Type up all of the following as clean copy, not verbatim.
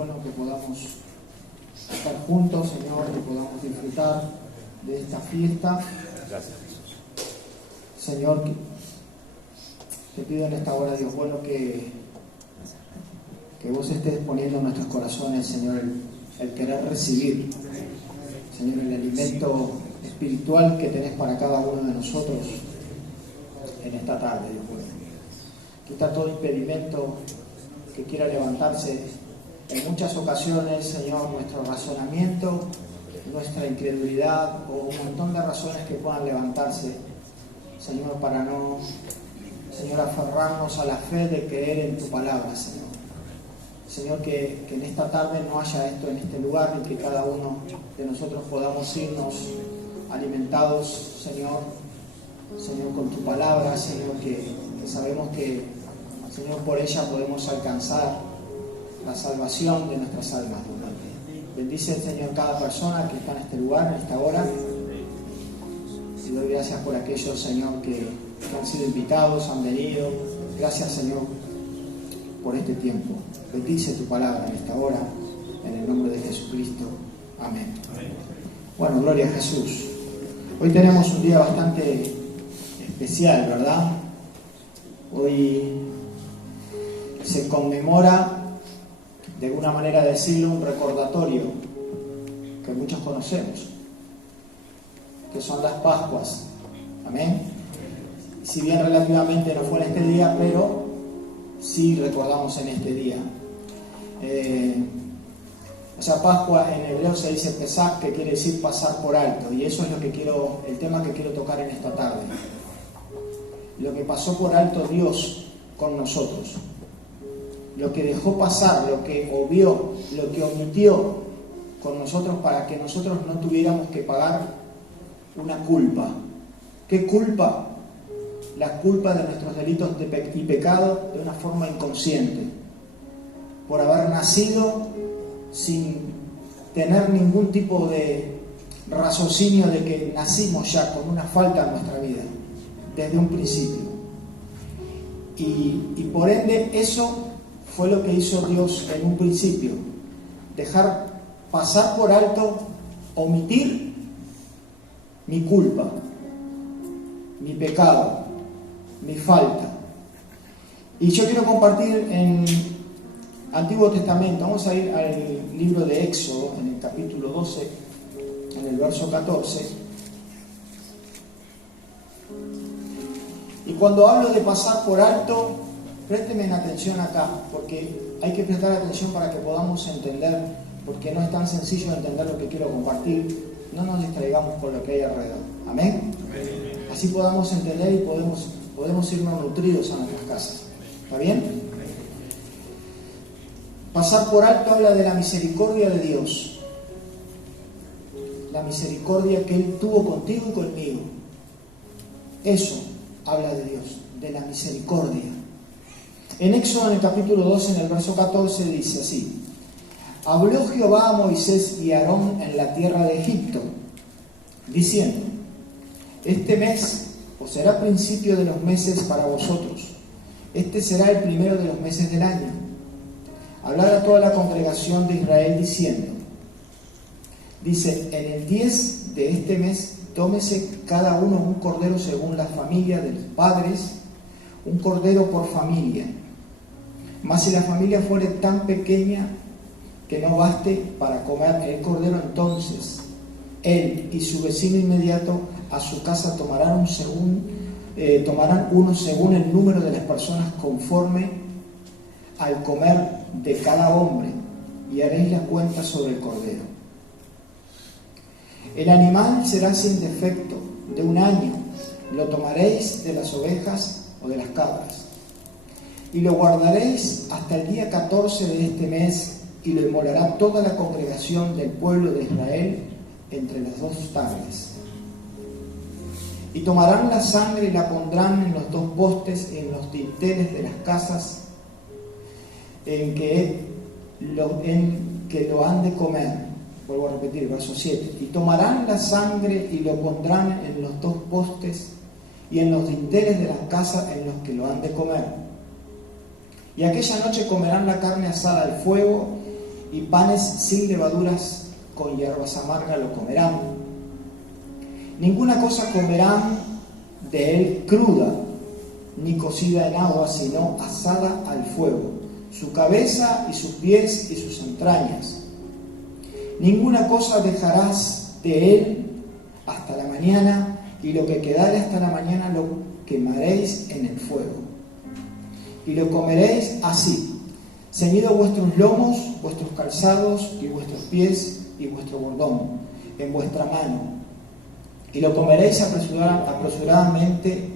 bueno que podamos estar juntos, Señor, que podamos disfrutar de esta fiesta. Gracias, Jesús. Señor, te pido en esta hora, Dios bueno, que vos estés poniendo en nuestros corazones, Señor, el querer recibir, Señor, el alimento espiritual que tenés para cada uno de nosotros en esta tarde, Dios bueno. Quita todo impedimento que quiera levantarse en muchas ocasiones, Señor, nuestro razonamiento, nuestra incredulidad o un montón de razones que puedan levantarse, Señor, para no, Señor, aferrarnos a la fe de creer en tu palabra, Señor. Señor, que en esta tarde no haya esto en este lugar y que cada uno de nosotros podamos irnos alimentados, Señor, con tu palabra, Señor, que sabemos que, Señor, por ella podemos alcanzar la salvación de nuestras almas. Bendice, Señor, cada persona que está en este lugar, en esta hora. Y doy gracias por aquellos, Señor, que han sido invitados, han venido. Gracias, Señor, por este tiempo. Bendice tu palabra en esta hora, en el nombre de Jesucristo. Amén. Bueno, gloria a Jesús. Hoy tenemos un día bastante especial, ¿verdad? Hoy se conmemora, de alguna manera decirlo, un recordatorio que muchos conocemos, que son las Pascuas. Amén. Si bien relativamente no fue en este día, pero sí recordamos en este día. Esa Pascua en hebreo se dice Pesach, que quiere decir pasar por alto, y eso es el tema que quiero tocar en esta tarde. Lo que pasó por alto Dios con nosotros, lo que dejó pasar, lo que obvió, lo que omitió con nosotros para que nosotros no tuviéramos que pagar una culpa. ¿Qué culpa? La culpa de nuestros delitos y pecados de una forma inconsciente, por haber nacido sin tener ningún tipo de raciocinio de que nacimos ya con una falta en nuestra vida desde un principio, y por ende eso fue lo que hizo Dios en un principio: dejar pasar por alto, omitir mi culpa, mi pecado, mi falta. Y yo quiero compartir en Antiguo Testamento. Vamos a ir al libro de Éxodo, en el capítulo 12, en el verso 14. Y cuando hablo de pasar por alto, présteme atención acá, porque hay que prestar atención para que podamos entender, porque no es tan sencillo entender lo que quiero compartir. No nos distraigamos con lo que hay alrededor. Amén. Así podamos entender y podemos irnos nutridos a nuestras casas. ¿Está bien? Pasar por alto habla de la misericordia de Dios, la misericordia que Él tuvo contigo y conmigo. Eso habla de Dios, de la misericordia. En Éxodo, en el capítulo 12, en el verso 14, dice así: habló Jehová a Moisés y a Aarón en la tierra de Egipto, diciendo: este mes os será principio de los meses para vosotros, este será el primero de los meses del año. Hablar a toda la congregación de Israel diciendo, dice, en el 10 de este mes tómese cada uno un cordero según la familia de los padres, un cordero por familia. Mas si la familia fuere tan pequeña que no baste para comer el cordero, entonces él y su vecino inmediato a su casa tomarán uno según el número de las personas, conforme al comer de cada hombre, y haréis la cuenta sobre el cordero. El animal será sin defecto, de un año, lo tomaréis de las ovejas o de las cabras, y lo guardaréis hasta el día 14 de este mes, y lo inmolará toda la congregación del pueblo de Israel entre las dos tardes. Y tomarán la sangre y la pondrán en los dos postes y en los dinteles de las casas en que lo han de comer. Vuelvo a repetir, verso 7. Y tomarán la sangre y lo pondrán en los dos postes y en los dinteles de las casas en los que lo han de comer. Y aquella noche comerán la carne asada al fuego, y panes sin levaduras con hierbas amargas lo comerán. Ninguna cosa comerán de él cruda, ni cocida en agua, sino asada al fuego, su cabeza y sus pies y sus entrañas. Ninguna cosa dejarás de él hasta la mañana, y lo que quedare hasta la mañana lo quemaréis en el fuego. Y lo comeréis así, ceñidos vuestros lomos, vuestros calzados y vuestros pies y vuestro bordón en vuestra mano. Y lo comeréis apresuradamente,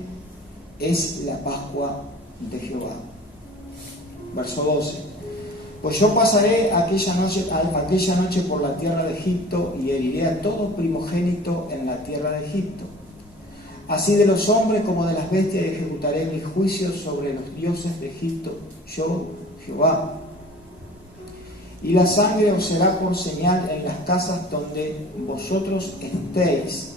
es la Pascua de Jehová. Verso 12. Pues yo pasaré aquella noche por la tierra de Egipto y heriré a todo primogénito en la tierra de Egipto. Así de los hombres como de las bestias ejecutaré mis juicios sobre los dioses de Egipto, yo, Jehová. Y la sangre os será por señal en las casas donde vosotros estéis.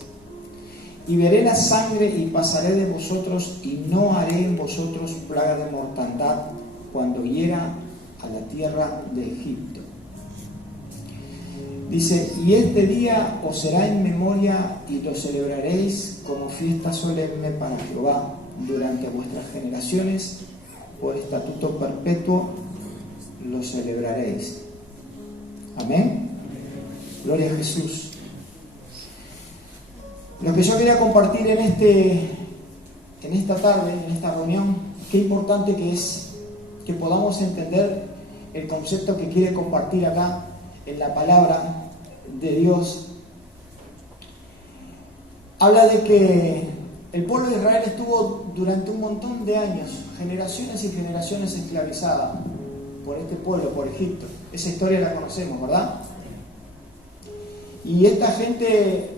Y veré la sangre y pasaré de vosotros, y no haré en vosotros plaga de mortandad cuando hiera a la tierra de Egipto. Dice, y este día os será en memoria y lo celebraréis como fiesta solemne para Jehová durante vuestras generaciones, por estatuto perpetuo lo celebraréis. Amén. Gloria a Jesús. Lo que yo quería compartir en esta tarde, en esta reunión, qué importante que es que podamos entender el concepto que quiere compartir acá en la palabra de Dios. Habla de que el pueblo de Israel estuvo durante un montón de años, generaciones y generaciones esclavizada por este pueblo, por Egipto. Esa historia la conocemos, ¿verdad? Y esta gente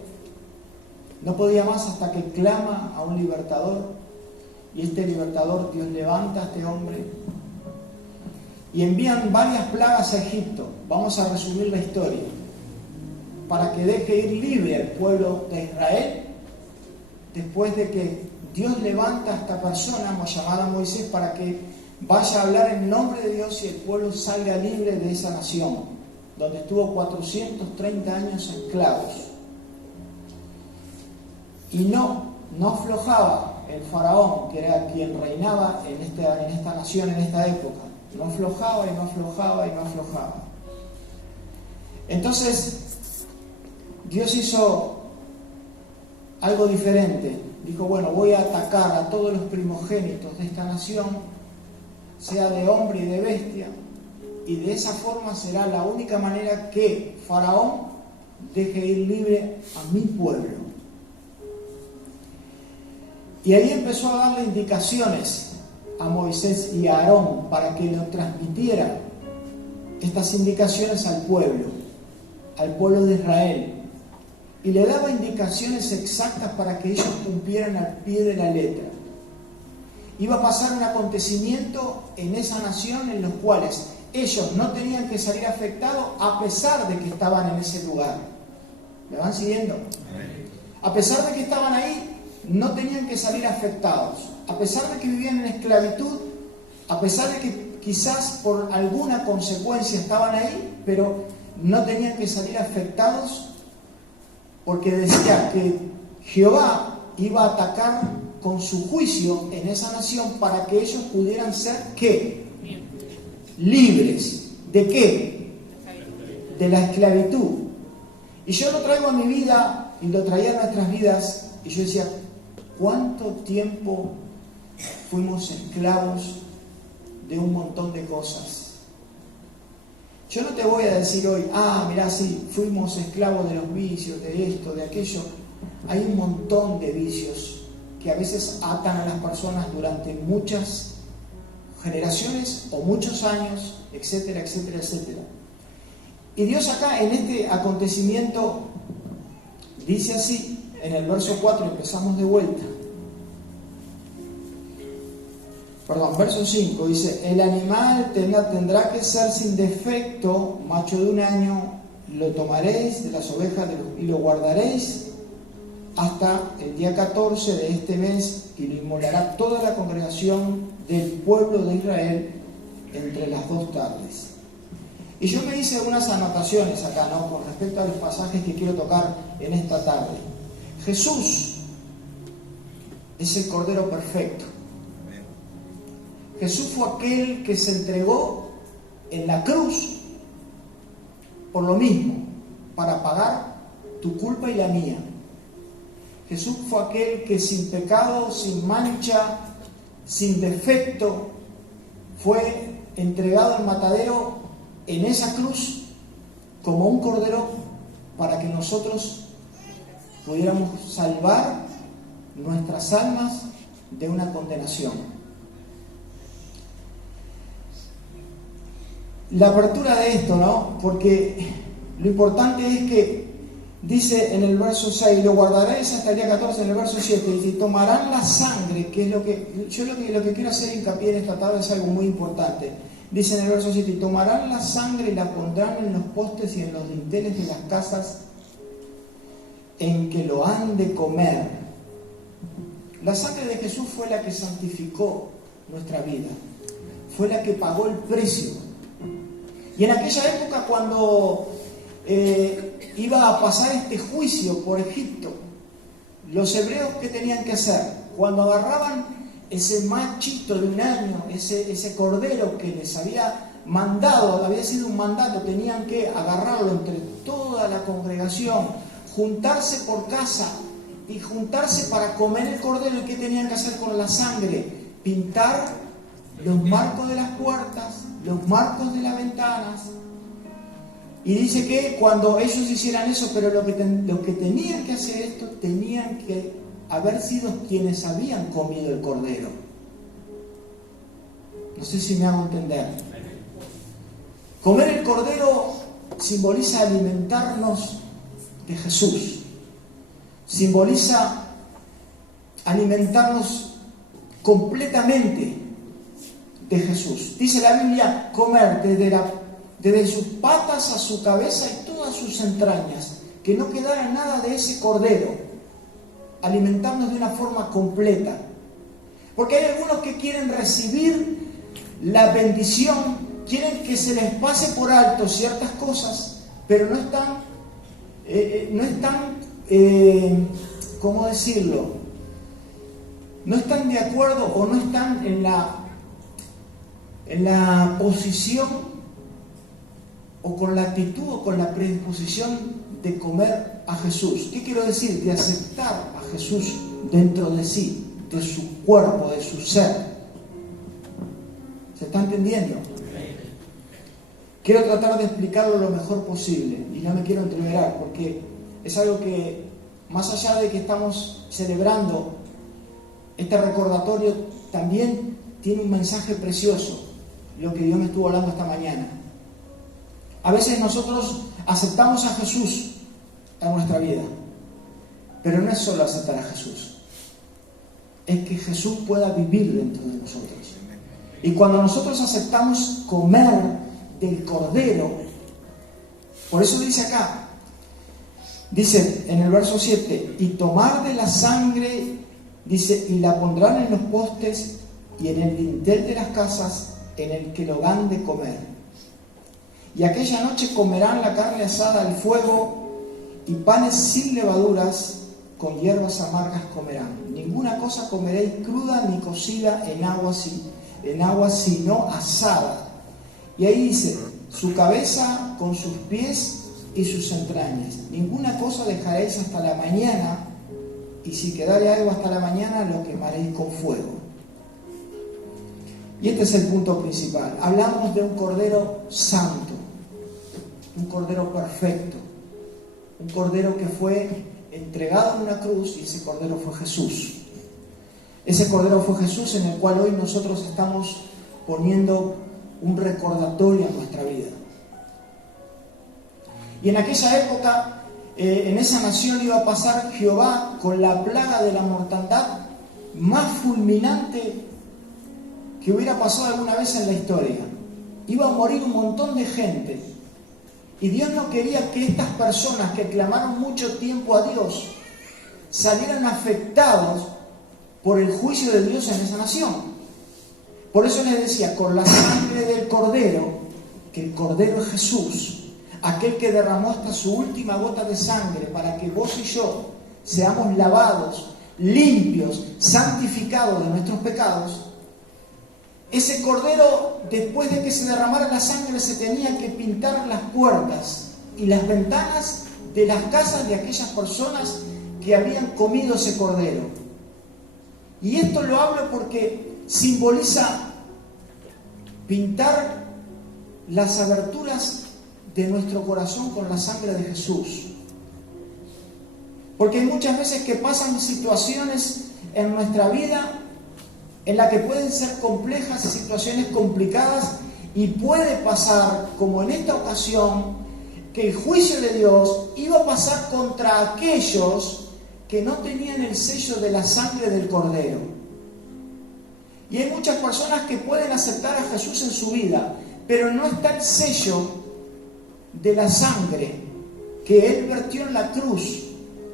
no podía más hasta que clama a un libertador, y este libertador, Dios levanta a este hombre y envían varias plagas a Egipto. Vamos a resumir la historia para que deje ir libre al pueblo de Israel, después de que Dios levanta a esta persona llamada Moisés para que vaya a hablar en nombre de Dios y el pueblo salga libre de esa nación donde estuvo 430 años esclavos. Y no aflojaba el faraón, que era quien reinaba en esta nación en esta época. No aflojaba y no aflojaba y no aflojaba. Entonces, Dios hizo algo diferente. Dijo, bueno, voy a atacar a todos los primogénitos de esta nación, sea de hombre y de bestia, y de esa forma será la única manera que Faraón deje ir libre a mi pueblo. Y ahí empezó a darle indicaciones a Moisés y a Aarón para que lo transmitieran estas indicaciones al pueblo de Israel. Y le daba indicaciones exactas para que ellos cumplieran al pie de la letra. Iba a pasar un acontecimiento en esa nación en los cuales ellos no tenían que salir afectados a pesar de que estaban en ese lugar. ¿Me van siguiendo? A pesar de que estaban ahí, no tenían que salir afectados. A pesar de que vivían en esclavitud, a pesar de que quizás por alguna consecuencia estaban ahí, pero no tenían que salir afectados, porque decía que Jehová iba a atacar con su juicio en esa nación para que ellos pudieran ser, ¿qué? Libres. ¿De qué? De la esclavitud. Y yo lo traigo a mi vida y lo traía a nuestras vidas, y yo decía, ¿cuánto tiempo fuimos esclavos de un montón de cosas? Yo no te voy a decir hoy, mirá, sí, fuimos esclavos de los vicios, de esto, de aquello. Hay un montón de vicios que a veces atan a las personas durante muchas generaciones o muchos años, etcétera, etcétera, etcétera. Y Dios acá en este acontecimiento dice así, en el verso 4, empezamos de vuelta. Verso 5, dice, el animal tendrá que ser sin defecto, macho de 1 año, lo tomaréis de las ovejas y lo guardaréis hasta el día 14 de este mes, y lo inmolará toda la congregación del pueblo de Israel entre las 2 tardes. Y yo me hice algunas anotaciones acá, ¿no?, con respecto a los pasajes que quiero tocar en esta tarde. Jesús es el Cordero perfecto. Jesús fue aquel que se entregó en la cruz por lo mismo, para pagar tu culpa y la mía. Jesús fue aquel que sin pecado, sin mancha, sin defecto, fue entregado al matadero en esa cruz como un cordero para que nosotros pudiéramos salvar nuestras almas de una condenación. La apertura de esto, ¿no? Porque lo importante es que dice en el verso 6, lo guardaréis hasta el día 14, en el verso 7, dice, tomarán la sangre, que es lo que quiero hacer hincapié en esta tarde es algo muy importante. Dice en el verso 7, y tomarán la sangre y la pondrán en los postes y en los dinteles de las casas en que lo han de comer. La sangre de Jesús fue la que santificó nuestra vida, fue la que pagó el precio. Y en aquella época, cuando iba a pasar este juicio por Egipto, los hebreos, ¿qué tenían que hacer? Cuando agarraban ese machito de un año, ese cordero que les había mandado, había sido un mandato, tenían que agarrarlo entre toda la congregación, juntarse por casa y juntarse para comer el cordero. ¿Y qué tenían que hacer con la sangre? Pintar los marcos de las puertas, los marcos de las ventanas. Y dice que cuando ellos hicieran eso, pero lo que tenían que hacer esto, tenían que haber sido quienes habían comido el cordero. No sé si me hago entender. Comer el cordero simboliza alimentarnos de Jesús. Simboliza alimentarnos completamente de Jesús. Dice la Biblia, comer desde sus patas a su cabeza y todas sus entrañas, que no quedara nada de ese cordero, alimentarnos de una forma completa. Porque hay algunos que quieren recibir la bendición, quieren que se les pase por alto ciertas cosas, pero no están, ¿cómo decirlo? No están de acuerdo o no están en la posición o con la actitud o con la predisposición de comer a Jesús. ¿Qué quiero decir? De aceptar a Jesús dentro de sí, de su cuerpo, de su ser. ¿Se está entendiendo? Quiero tratar de explicarlo lo mejor posible y no me quiero entreverar porque es algo que, más allá de que estamos celebrando este recordatorio, también tiene un mensaje precioso, lo que Dios me estuvo hablando esta mañana. A veces nosotros aceptamos a Jesús en nuestra vida, pero no es solo aceptar a Jesús, es que Jesús pueda vivir dentro de nosotros. Y cuando nosotros aceptamos comer del cordero, por eso dice acá, dice en el verso 7, y tomar de la sangre, dice, y la pondrán en los postes y en el dintel de las casas en el que lo han de comer. Y aquella noche comerán la carne asada al fuego y panes sin levaduras, con hierbas amargas comerán. Ninguna cosa comeréis cruda ni cocida en agua sino asada. Y ahí dice, su cabeza con sus pies y sus entrañas. Ninguna cosa dejaréis hasta la mañana, y si quedare algo hasta la mañana, lo quemaréis con fuego. Y este es el punto principal. Hablamos de un cordero santo, un cordero perfecto, un cordero que fue entregado en una cruz, y ese cordero fue Jesús. Ese cordero fue Jesús en el cual hoy nosotros estamos poniendo un recordatorio en nuestra vida. Y en aquella época, en esa nación iba a pasar Jehová con la plaga de la mortandad más fulminante que hubiera pasado alguna vez en la historia. Iba a morir un montón de gente. Y Dios no quería que estas personas que clamaron mucho tiempo a Dios salieran afectados por el juicio de Dios en esa nación. Por eso les decía, con la sangre del cordero que el Cordero es Jesús, aquel que derramó hasta su última gota de sangre para que vos y yo seamos lavados, limpios, santificados de nuestros pecados, ese Cordero, después de que se derramara la sangre, se tenía que pintar las puertas y las ventanas de las casas de aquellas personas que habían comido ese Cordero. Y esto lo hablo porque simboliza pintar las aberturas de nuestro corazón con la sangre de Jesús. Porque hay muchas veces que pasan situaciones en nuestra vida en las que pueden ser complejas, situaciones complicadas, y puede pasar, como en esta ocasión, que el juicio de Dios iba a pasar contra aquellos que no tenían el sello de la sangre del Cordero. Y hay muchas personas que pueden aceptar a Jesús en su vida, pero no está el sello de la sangre que Él vertió en la cruz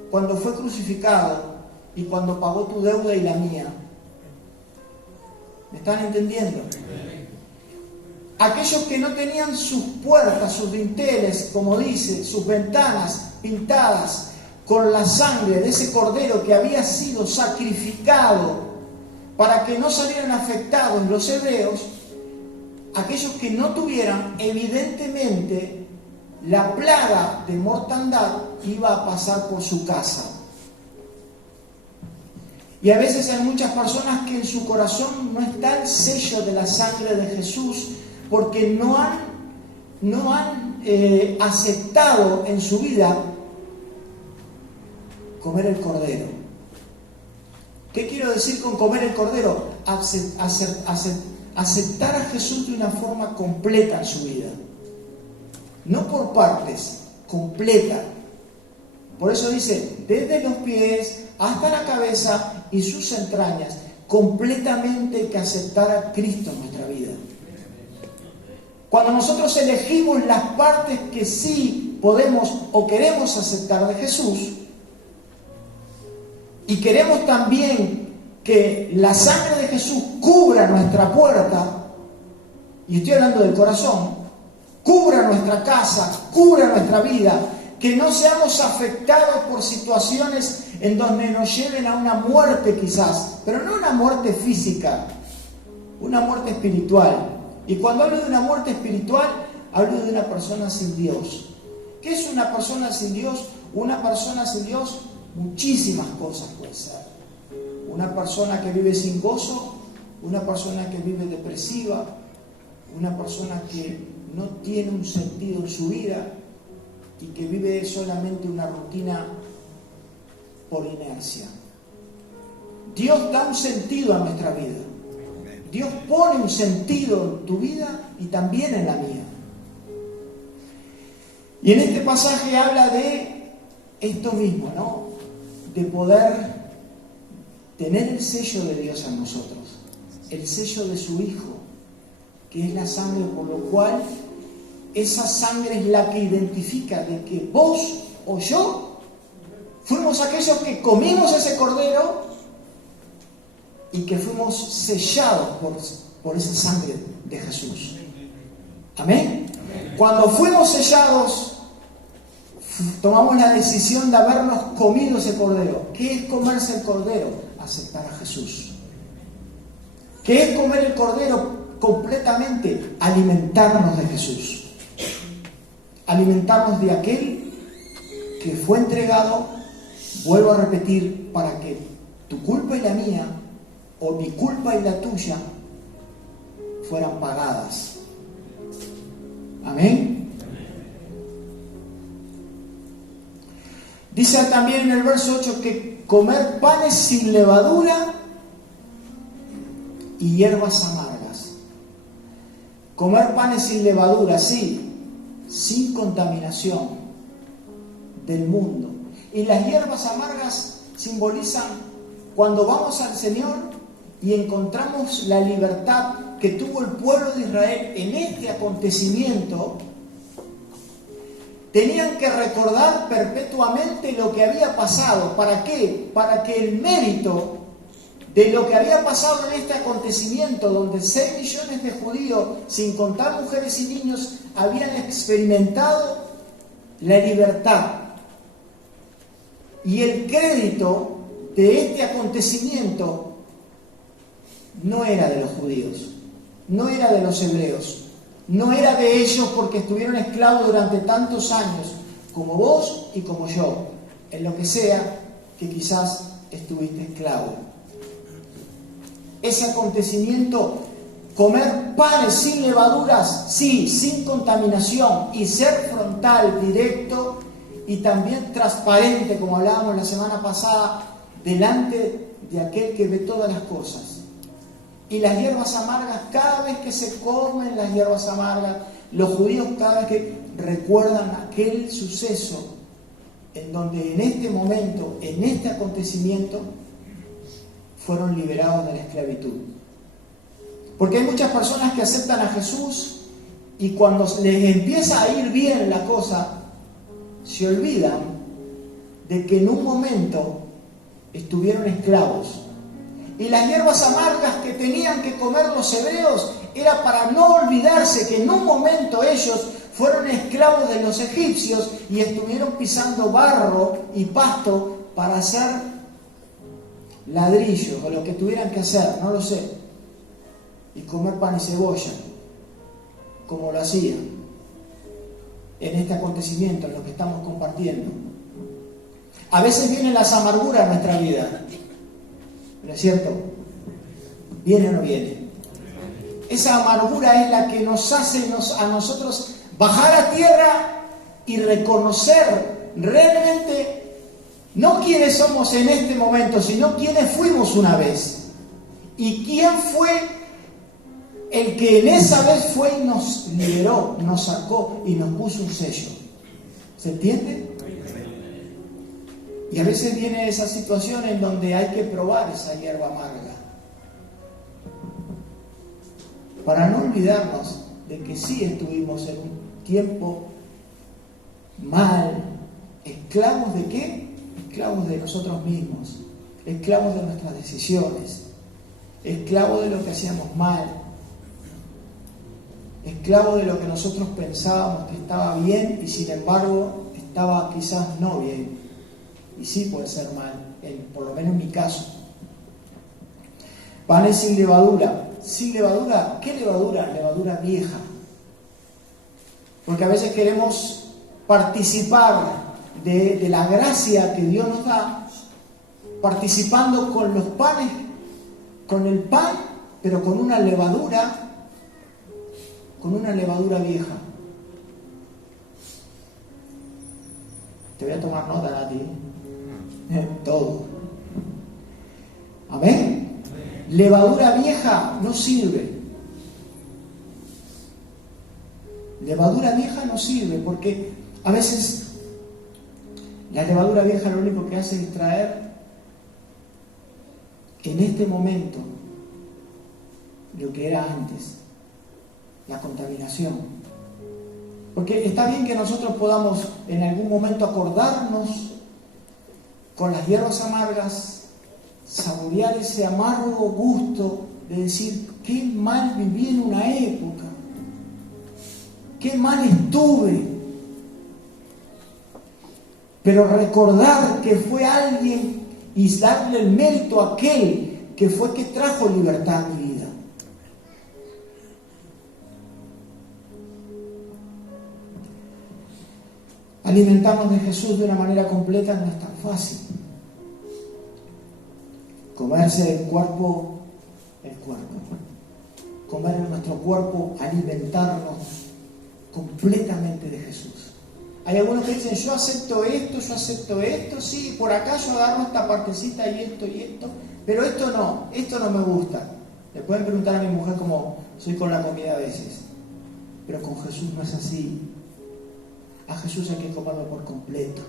cuando fue crucificado y cuando pagó tu deuda y la mía. ¿Me están entendiendo? Aquellos que no tenían sus puertas, sus dinteles, como dice, sus ventanas pintadas con la sangre de ese Cordero que había sido sacrificado para que no salieran afectados los hebreos, aquellos que no tuvieran, evidentemente, la plaga de mortandad iba a pasar por su casa. Y a veces hay muchas personas que en su corazón no está el sello de la sangre de Jesús, porque no han aceptado en su vida comer el Cordero. ¿Qué quiero decir con comer el Cordero? Aceptar a Jesús de una forma completa en su vida. No por partes, completa. Por eso dice, desde los pies hasta la cabeza y sus entrañas, completamente hay que aceptar a Cristo en nuestra vida. Cuando nosotros elegimos las partes que sí podemos o queremos aceptar de Jesús, y queremos también que la sangre de Jesús cubra nuestra puerta, y estoy hablando del corazón, cubra nuestra casa, cubra nuestra vida, que no seamos afectados por situaciones en donde nos lleven a una muerte quizás, pero no una muerte física, una muerte espiritual. Y cuando hablo de una muerte espiritual, hablo de una persona sin Dios. ¿Qué es una persona sin Dios? Una persona sin Dios, muchísimas cosas puede ser. Una persona que vive sin gozo, una persona que vive depresiva, una persona que no tiene un sentido en su vida y que vive solamente una rutina por inercia. Dios da un sentido a nuestra vida. Dios pone un sentido en tu vida y también en la mía. Y en este pasaje habla de esto mismo, ¿no? De poder tener el sello de Dios en nosotros, el sello de su Hijo, que es la sangre, por lo cual esa sangre es la que identifica de que vos o yo fuimos aquellos que comimos ese Cordero y que fuimos sellados por esa sangre de Jesús. ¿Amén? Cuando fuimos sellados, tomamos la decisión de habernos comido ese Cordero. ¿Qué es comerse el Cordero? Aceptar a Jesús. ¿Qué es comer el Cordero completamente? Alimentarnos de Jesús. Alimentarnos de aquel que fue entregado, vuelvo a repetir, para que tu culpa y la mía, o mi culpa y la tuya, fueran pagadas. Amén. Dice también en el verso 8 que comer panes sin levadura y hierbas amargas. Comer panes sin levadura, sí, sin contaminación del mundo. Y las hierbas amargas simbolizan cuando vamos al Señor y encontramos la libertad que tuvo el pueblo de Israel en este acontecimiento. Tenían que recordar perpetuamente lo que había pasado. ¿Para qué? Para que el mérito de lo que había pasado en este acontecimiento donde 6 millones de judíos, sin contar mujeres y niños, habían experimentado la libertad. Y el crédito de este acontecimiento no era de los judíos, no era de los hebreos, no era de ellos porque estuvieron esclavos durante tantos años, como vos y como yo, en lo que sea que quizás estuviste esclavo. Ese acontecimiento, comer panes sin levaduras, sí, sin contaminación, y ser frontal, directo y también transparente, como hablábamos la semana pasada, delante de aquel que ve todas las cosas. Y las hierbas amargas, cada vez que se comen las hierbas amargas, los judíos cada vez que recuerdan aquel suceso en donde en este momento, en este acontecimiento, fueron liberados de la esclavitud. Porque hay muchas personas que aceptan a Jesús y cuando les empieza a ir bien la cosa, se olvidan de que en un momento estuvieron esclavos. Y las hierbas amargas que tenían que comer los hebreos era para no olvidarse que en un momento ellos fueron esclavos de los egipcios y estuvieron pisando barro y pasto para hacer ladrillos o lo que tuvieran que hacer, no lo sé, y comer pan y cebolla, como lo hacían en este acontecimiento, en lo que estamos compartiendo. A veces vienen las amarguras en nuestra vida, ¿no es cierto? ¿Viene o no viene? Esa amargura es la que nos hace a nosotros bajar a tierra y reconocer realmente no quiénes somos en este momento, sino quiénes fuimos una vez. Y quién fue el que en esa vez fue y nos liberó, nos sacó y nos puso un sello. ¿Se entiende? Y a veces viene esa situación en donde hay que probar esa hierba amarga. Para no olvidarnos de que sí estuvimos en un tiempo mal. ¿Esclavos de qué? Esclavos de nosotros mismos, esclavos de nuestras decisiones, esclavos de lo que hacíamos mal, esclavos de lo que nosotros pensábamos que estaba bien y sin embargo estaba quizás no bien, y sí puede ser mal, por lo menos en mi caso. Panes sin levadura. Sin levadura, ¿qué levadura? Levadura vieja. Porque a veces queremos participar de la gracia que Dios nos da, participando con los panes, con el pan, pero con una levadura vieja. Te voy a tomar nota, Nati. Todo. Amén. Levadura vieja no sirve. Levadura vieja no sirve porque a veces la levadura vieja lo único que hace es traer en este momento lo que era antes, la contaminación. Porque está bien que nosotros podamos en algún momento acordarnos con las hierbas amargas, saborear ese amargo gusto de decir, qué mal viví en una época, qué mal estuve. Pero recordar que fue alguien y darle el mérito a aquel que fue que trajo libertad a mi vida. Alimentarnos de Jesús de una manera completa no es tan fácil. Comerse el cuerpo. Comer en nuestro cuerpo, alimentarnos completamente de Jesús. Hay algunos que dicen, yo acepto esto, sí, por acá yo agarro esta partecita y esto, pero esto no me gusta. Le pueden preguntar a mi mujer cómo soy con la comida a veces, pero con Jesús no es así. A Jesús hay que comerlo por completo.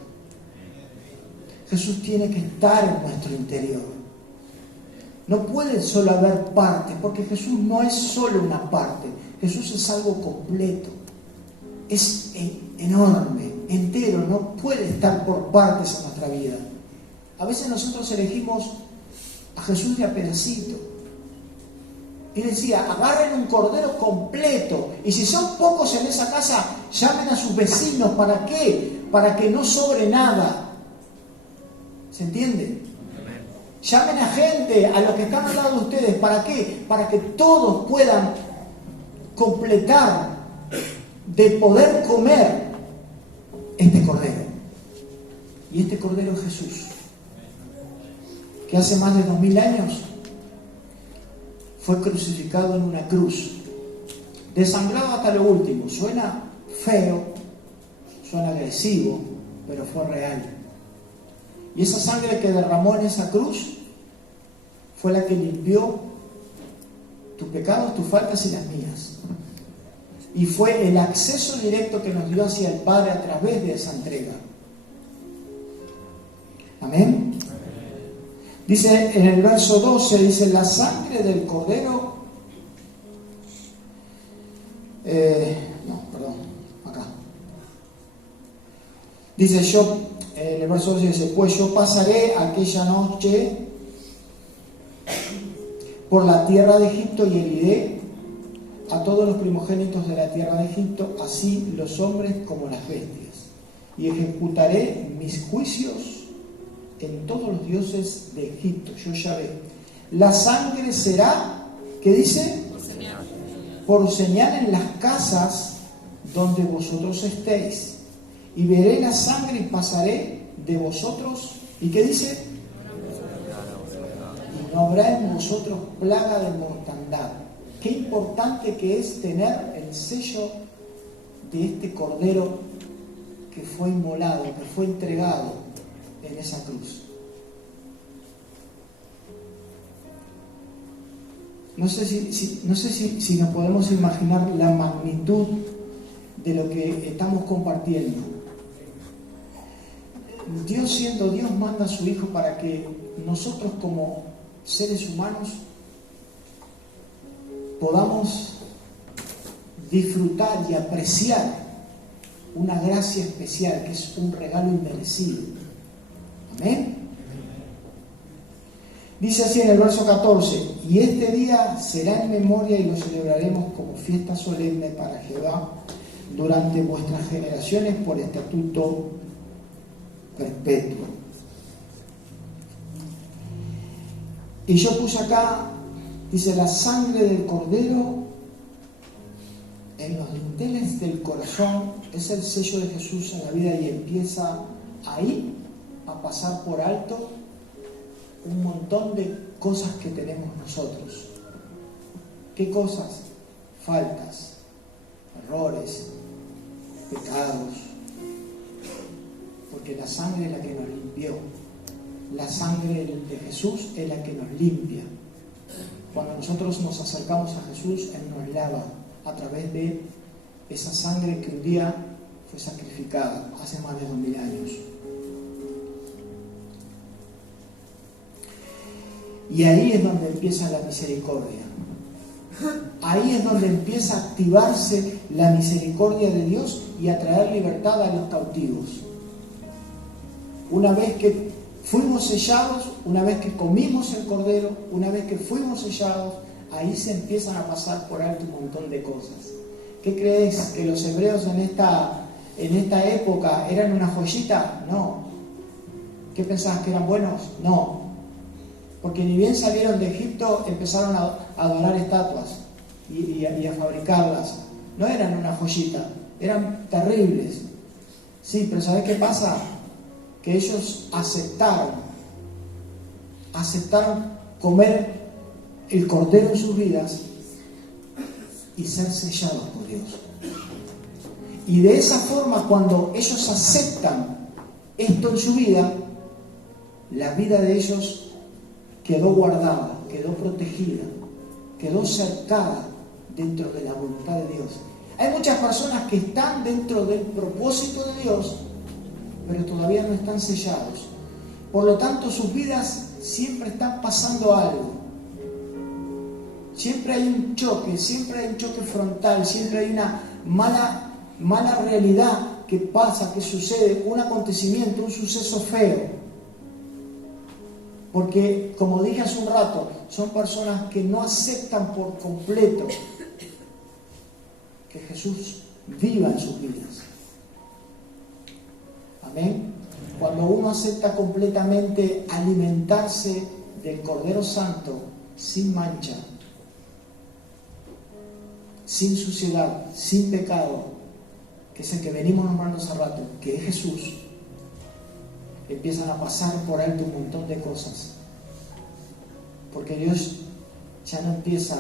Jesús tiene que estar en nuestro interior. No puede solo haber partes, porque Jesús no es solo una parte. Jesús es algo completo. Es enorme, entero, no puede estar por partes en nuestra vida. A veces nosotros elegimos a Jesús de a pedacito. Y decía, agarren un cordero completo. Y si son pocos en esa casa, llamen a sus vecinos. ¿Para qué? Para que no sobre nada. ¿Se entiende? Llamen a gente, a los que están al lado de ustedes. ¿Para qué? Para que todos puedan completar de poder comer este cordero. Y este cordero es Jesús, que hace más de 2000 años fue crucificado en una cruz, desangrado hasta lo último. Suena feo, suena agresivo, pero fue real. Y esa sangre que derramó en esa cruz fue la que limpió tus pecados, tus faltas y las mías. Y fue el acceso directo que nos dio hacia el Padre a través de esa entrega. Amén. Dice en el verso 12, dice, la sangre del cordero, dice yo, en el verso 12 dice, pues yo pasaré aquella noche por la tierra de Egipto y heriré a todos los primogénitos de la tierra de Egipto, así los hombres como las bestias, y ejecutaré mis juicios en todos los dioses de Egipto. Yo ya ve. La sangre será, ¿qué dice? Por señal en las casas donde vosotros estéis. Y veré la sangre y pasaré de vosotros. ¿Y qué dice? Y no habrá en vosotros plaga de mortandad. Qué importante que es tener el sello de este cordero que fue inmolado, que fue entregado en esa cruz. No sé si nos podemos imaginar la magnitud de lo que estamos compartiendo. Dios, siendo Dios, manda a su Hijo para que nosotros como seres humanos podamos disfrutar y apreciar una gracia especial que es un regalo inmerecido. Amén. Dice así en el verso 14, y este día será en memoria y lo celebraremos como fiesta solemne para Jehová durante vuestras generaciones por estatuto perpetuo. Y yo puse acá, dice, la sangre del cordero en los dinteles del corazón es el sello de Jesús en la vida y empieza ahí a pasar por alto un montón de cosas que tenemos nosotros. ¿Qué cosas? Faltas, errores, pecados. Porque la sangre es la que nos limpió. La sangre de Jesús es la que nos limpia. Cuando nosotros nos acercamos a Jesús, Él nos lava a través de esa sangre que un día fue sacrificada hace más de 2000 años. Y ahí es donde empieza la misericordia. Ahí es donde empieza a activarse la misericordia de Dios y a traer libertad a los cautivos. Una vez que fuimos sellados, una vez que comimos el cordero, una vez que fuimos sellados, ahí se empiezan a pasar por alto un montón de cosas. ¿Qué crees? ¿Que los hebreos en esta época eran una joyita? No. ¿Qué pensabas? ¿Que eran buenos? No. Porque ni bien salieron de Egipto, empezaron a adorar estatuas y a fabricarlas. No eran una joyita, eran terribles. Sí, pero ¿sabes qué pasa? Que ellos aceptaron comer el cordero en sus vidas y ser sellados por Dios. Y de esa forma, cuando ellos aceptan esto en su vida, la vida de ellos quedó guardada, quedó protegida, quedó cercada dentro de la voluntad de Dios. Hay muchas personas que están dentro del propósito de Dios, pero todavía no están sellados. Por lo tanto, sus vidas siempre están pasando algo. Siempre hay un choque frontal, siempre hay una mala realidad que pasa, que sucede, un acontecimiento, un suceso feo. Porque, como dije hace un rato, son personas que no aceptan por completo que Jesús viva en sus vidas. Amén. Cuando uno acepta completamente alimentarse del Cordero Santo, sin mancha, sin suciedad, sin pecado, que es el que venimos nombrando hace rato, que es Jesús, empiezan a pasar por alto un montón de cosas. Porque Dios ya no empieza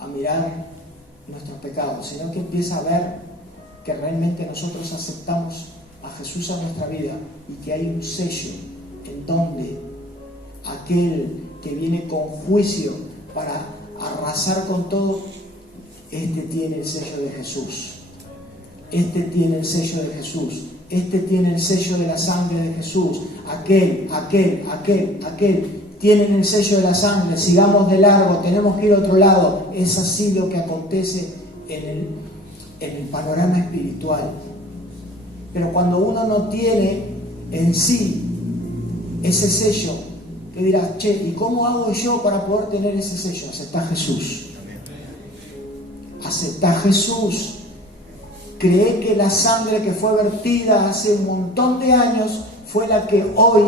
a mirar nuestros pecados, sino que empieza a ver que realmente nosotros aceptamos a Jesús en nuestra vida y que hay un sello en donde aquel que viene con juicio para arrasar con todo, este tiene el sello de Jesús. Este tiene el sello de Jesús. Este tiene el sello de la sangre de Jesús. Aquel tienen el sello de la sangre. Sigamos de largo, tenemos que ir a otro lado. Es así lo que acontece en el panorama espiritual. Pero cuando uno no tiene en sí ese sello, que dirás, che, ¿y cómo hago yo para poder tener ese sello? Aceptá a Jesús. Aceptá a Jesús. Cree que la sangre que fue vertida hace un montón de años fue la que hoy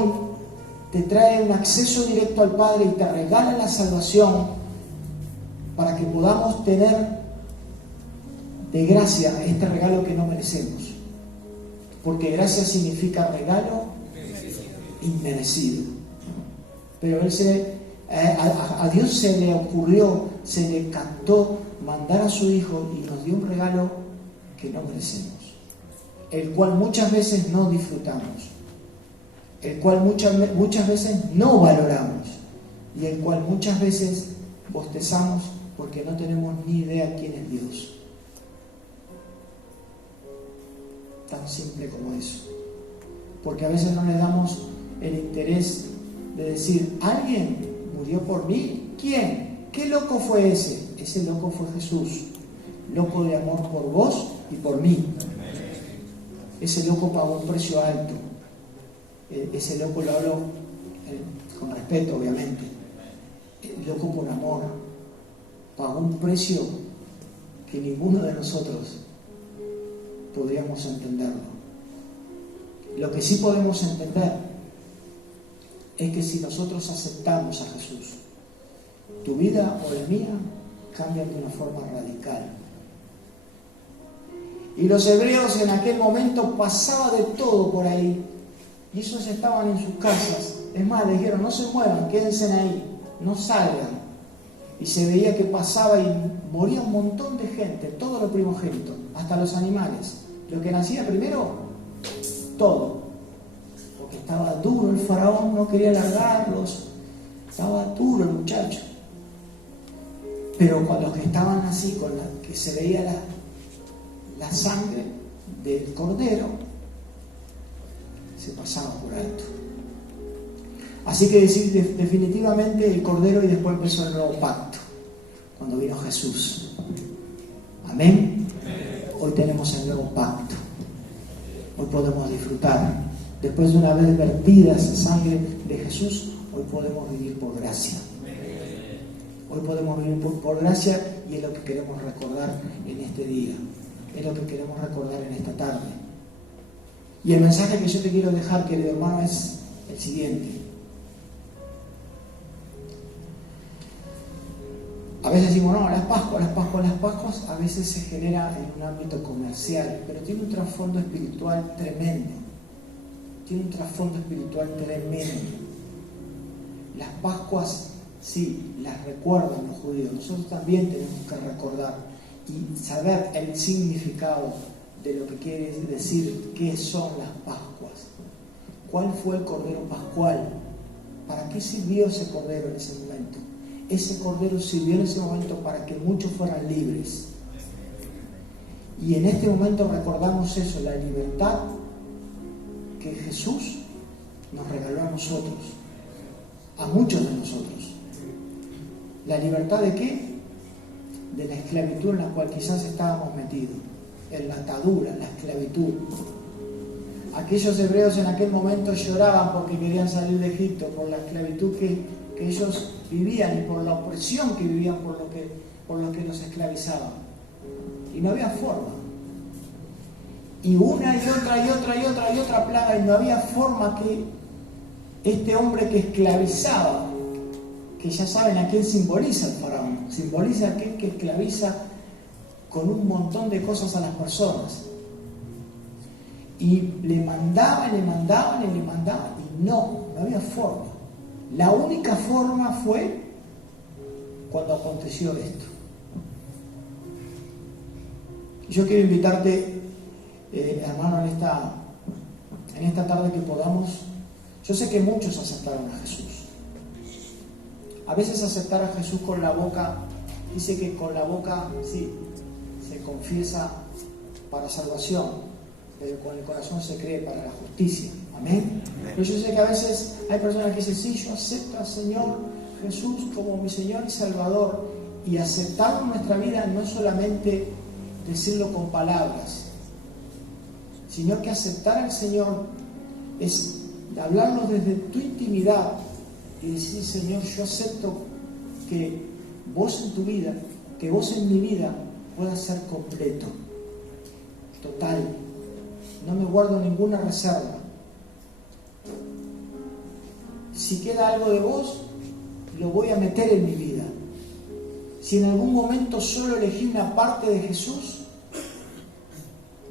te trae un acceso directo al Padre y te regala la salvación para que podamos tener de gracia este regalo que no merecemos. Porque gracia significa regalo inmerecido. Pero a Dios se le ocurrió, se le cantó mandar a su Hijo y nos dio un regalo que no merecemos, el cual muchas veces no disfrutamos, el cual muchas veces no valoramos y el cual muchas veces bostezamos porque no tenemos ni idea quién es Dios. Tan simple como eso. Porque a veces no le damos el interés de decir, ¿alguien murió por mí? ¿Quién? ¿Qué loco fue ese? Ese loco fue Jesús, loco de amor por vos y por mí. Ese loco pagó un precio alto. Ese loco lo hablo con respeto, obviamente. Loco por amor. Pagó un precio que ninguno de nosotros podríamos entenderlo. Lo que sí podemos entender es que si nosotros aceptamos a Jesús, tu vida o la mía cambian de una forma radical. Y los hebreos en aquel momento pasaba de todo por ahí. Y ellos estaban en sus casas. Es más, le dijeron, no se muevan, quédense ahí, no salgan. Y se veía que pasaba y moría un montón de gente, todo lo primogénito, hasta los animales. Lo que nacía primero, todo. Porque estaba duro el faraón, no quería largarlos. Estaba duro el muchacho. Pero con los que estaban así, con la que se veía la sangre del cordero, se pasaba por alto. Así que decir definitivamente el cordero, y después empezó el nuevo pacto, cuando vino Jesús. Amén. Hoy tenemos el nuevo pacto. Hoy podemos disfrutar. Después de una vez vertida esa sangre de Jesús, hoy podemos vivir por gracia. Hoy podemos vivir por gracia, y es lo que queremos recordar en este día. Es lo que queremos recordar en esta tarde. Y el mensaje que yo te quiero dejar, querido hermano, es el siguiente. A veces decimos, no, las Pascuas a veces se genera en un ámbito comercial, pero tiene un trasfondo espiritual tremendo. Tiene un trasfondo espiritual tremendo. Las Pascuas, sí, las recuerdan los judíos. Nosotros también tenemos que recordar y saber el significado de lo que quiere decir, qué son las Pascuas. ¿Cuál fue el Cordero Pascual? ¿Para qué sirvió ese Cordero en ese momento? Ese Cordero sirvió en ese momento para que muchos fueran libres. Y en este momento recordamos eso, la libertad que Jesús nos regaló a nosotros, a muchos de nosotros. ¿La libertad de qué? De la esclavitud en la cual quizás estábamos metidos, en la atadura, en la esclavitud. aquellos hebreos en aquel momento lloraban porque querían salir de Egipto, por la esclavitud que ellos vivían y por la opresión que vivían por lo que los esclavizaban. Y no había forma. Y una y otra plaga, y no había forma que este hombre que esclavizaba, que ya saben a quién simboliza el faraón, simboliza a aquel que esclaviza con un montón de cosas a las personas. Y le mandaban, y no había forma. La única forma fue cuando aconteció esto. Yo quiero invitarte, hermano, en esta tarde que podamos. Yo sé que muchos aceptaron a Jesús. A veces aceptar a Jesús con la boca, dice que con la boca sí, se confiesa para salvación, pero con el corazón se cree para la justicia. Amén. Pero yo sé que a veces hay personas que dicen, sí, yo acepto al Señor Jesús como mi Señor y Salvador. Y aceptarlo en nuestra vida no es solamente decirlo con palabras, sino que aceptar al Señor es hablarlo desde tu intimidad y decir, Señor, yo acepto que vos en tu vida, que vos en mi vida puedas ser completo, total. No me guardo ninguna reserva. Si queda algo de vos, lo voy a meter en mi vida. Si en algún momento solo elegí una parte de Jesús,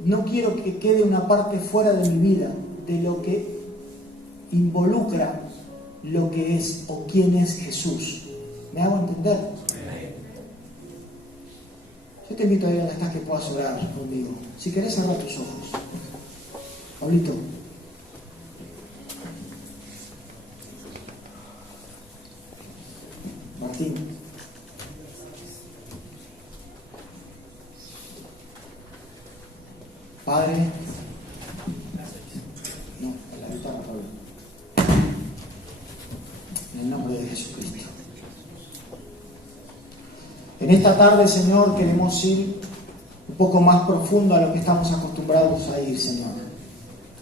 no quiero que quede una parte fuera de mi vida, de lo que involucra lo que es o quién es Jesús. ¿Me hago entender? Yo te invito a ir a las que puedas orar conmigo. Si querés, cerrar tus ojos. Pablito. Martín. Padre. No, la guitarra, Pablo. En el nombre de Jesucristo. En esta tarde, Señor, queremos ir un poco más profundo a lo que estamos acostumbrados a ir, Señor.